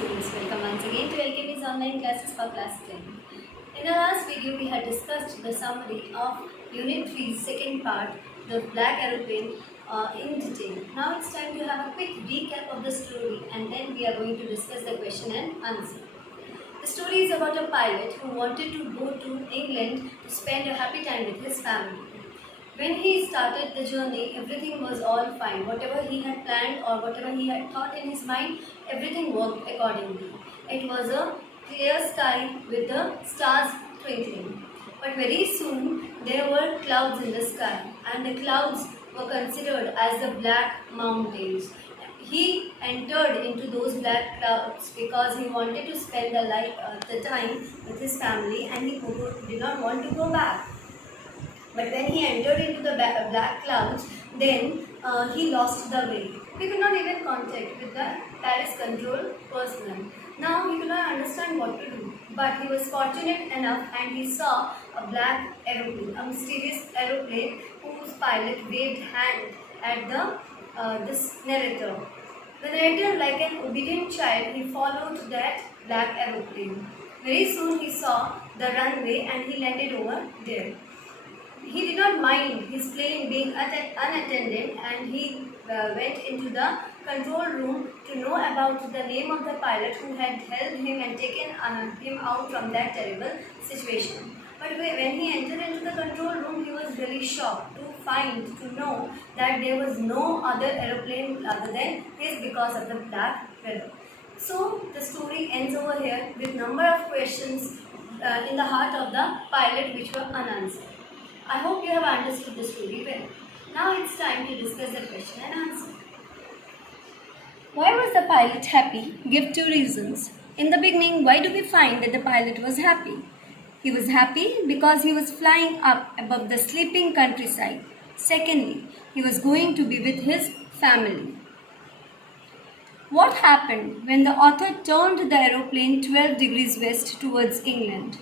students, welcome once again to LKB's online classes for class 10. In the last video, we had discussed the summary of Unit 3's second part, the black aeroplane, in detail. Now it's time to have a quick recap of the story and then we are going to discuss the question and answer. The story is about a pilot who wanted to go to England to spend a happy time with his family. When he started the journey, everything was all fine. Whatever he had planned or whatever he had thought in his mind, everything worked accordingly. It was a clear sky with the stars twinkling. But very soon, there were clouds in the sky, and the clouds were considered as the Black Mountains. He entered into those black clouds because he wanted to spend the time with his family, and he did not want to go back. But when he entered into the black clouds, then he lost the way. He could not even contact with the Paris control personnel. Now he could not understand what to do. But he was fortunate enough and he saw a black aeroplane, a mysterious aeroplane whose pilot waved hand at this narrator. The narrator, like an obedient child, he followed that black aeroplane. Very soon he saw the runway and he landed over there. He did not mind his plane being unattended and he went into the control room to know about the name of the pilot who had helped him and taken him out from that terrible situation. But when he entered into the control room, he was really shocked to know that there was no other aeroplane other than his because of the black weather. So the story ends over here with number of questions in the heart of the pilot which were unanswered. I hope you have understood the story well. Now it's time to discuss the question and answer. Why was the pilot happy? Give two reasons. In the beginning, why do we find that the pilot was happy? He was happy because he was flying up above the sleeping countryside. Secondly, he was going to be with his family. What happened when the author turned the aeroplane 12 degrees west towards England?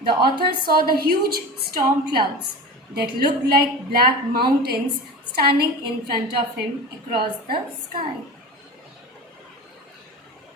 The author saw the huge storm clouds that looked like black mountains standing in front of him across the sky.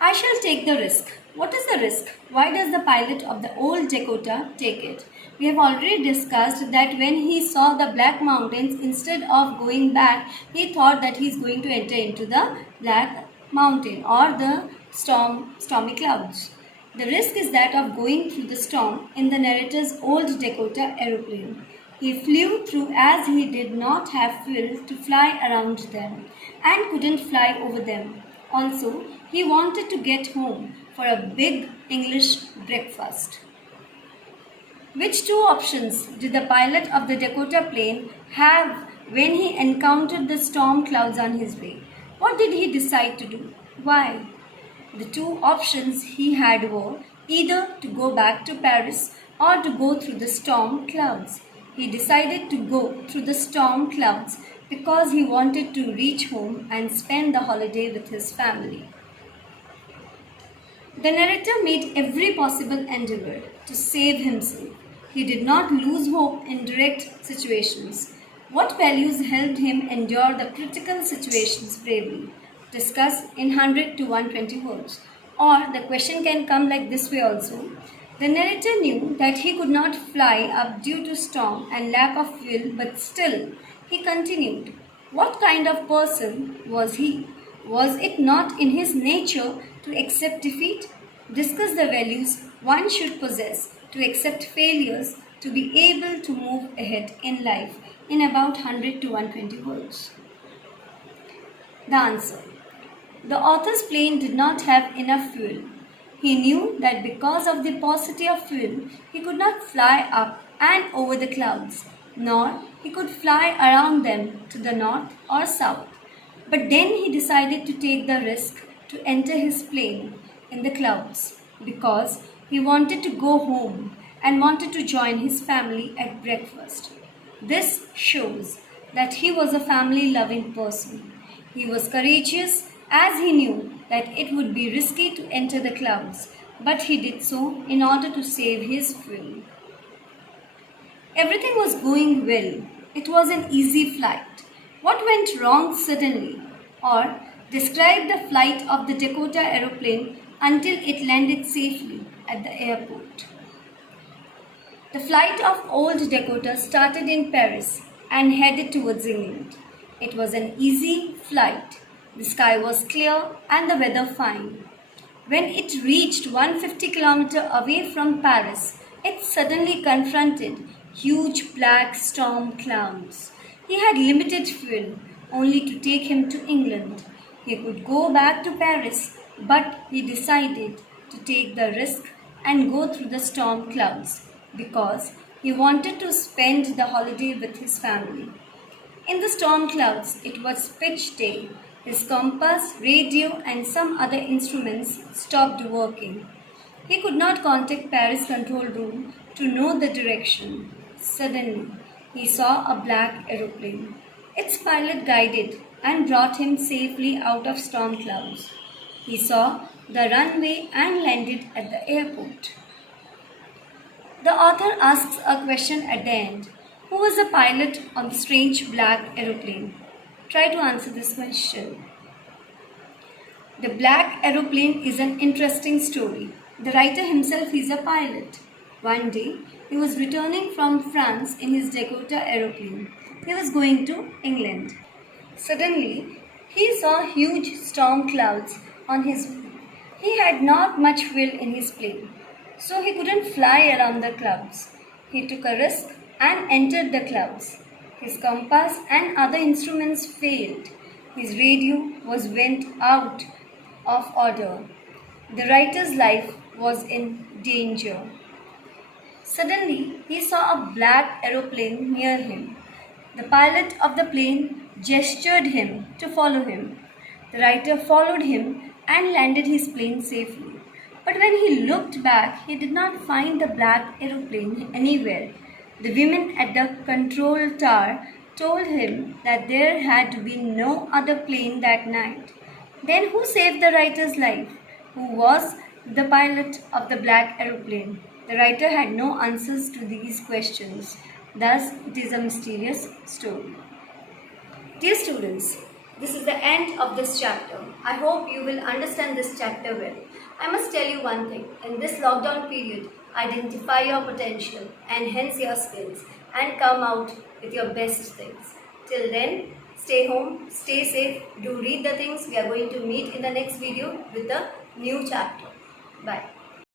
I shall take the risk. What is the risk? Why does the pilot of the old Dakota take it? We have already discussed that when he saw the black mountains, instead of going back, he thought that he is going to enter into the black mountain or the stormy clouds. The risk is that of going through the storm in the narrator's old Dakota aeroplane. He flew through as he did not have fuel to fly around them and couldn't fly over them. Also, he wanted to get home for a big English breakfast. Which two options did the pilot of the Dakota plane have when he encountered the storm clouds on his way? What did he decide to do? Why? The two options he had were either to go back to Paris or to go through the storm clouds. He decided to go through the storm clouds because he wanted to reach home and spend the holiday with his family. The narrator made every possible endeavor to save himself. He did not lose hope in direct situations. What values helped him endure the critical situations bravely? Discuss in 100 to 120 words. Or the question can come like this way also. The narrator knew that he could not fly up due to storm and lack of fuel, but still he continued. What kind of person was he? Was it not in his nature to accept defeat? Discuss the values one should possess to accept failures to be able to move ahead in life in about 100 to 120 words. The answer. The author's plane did not have enough fuel. He knew that because of the paucity of fuel, he could not fly up and over the clouds, nor he could fly around them to the north or south. But then he decided to take the risk to enter his plane in the clouds because he wanted to go home and wanted to join his family at breakfast. This shows that he was a family-loving person. He was courageous as he knew that it would be risky to enter the clouds, but he did so in order to save his fuel. Everything was going well. It was an easy flight. What went wrong suddenly? Or describe the flight of the Dakota aeroplane until it landed safely at the airport. The flight of Old Dakota started in Paris and headed towards England. It was an easy flight. The sky was clear and the weather fine. When it reached 150 kilometers away from Paris, it suddenly confronted huge black storm clouds. He had limited fuel, only to take him to England. He could go back to Paris, but he decided to take the risk and go through the storm clouds because he wanted to spend the holiday with his family. In the storm clouds, it was pitch day. His compass, radio, and some other instruments stopped working. He could not contact Paris control room to know the direction. Suddenly, he saw a black aeroplane. Its pilot guided and brought him safely out of storm clouds. He saw the runway and landed at the airport. The author asks a question at the end. Who was the pilot on the strange black aeroplane? Try to answer this question. The Black Aeroplane is an interesting story. The writer himself is a pilot. One day, he was returning from France in his Dakota aeroplane. He was going to England. Suddenly, he saw huge storm clouds on his way. He had not much fuel in his plane, so he couldn't fly around the clouds. He took a risk and entered the clouds. His compass and other instruments failed. His radio went out of order. The writer's life was in danger. Suddenly, he saw a black aeroplane near him. The pilot of the plane gestured him to follow him. The writer followed him and landed his plane safely. But when he looked back, he did not find the black aeroplane anywhere. The women at the control tower told him that there had been no other plane that night. Then who saved the writer's life? Who was the pilot of the black aeroplane? The writer had no answers to these questions. Thus, it is a mysterious story. Dear students, this is the end of this chapter. I hope you will understand this chapter well. I must tell you one thing. In this lockdown period, identify your potential and hence your skills and come out with your best things. Till then, stay home, stay safe, do read the things. We are going to meet in the next video with the new chapter. Bye.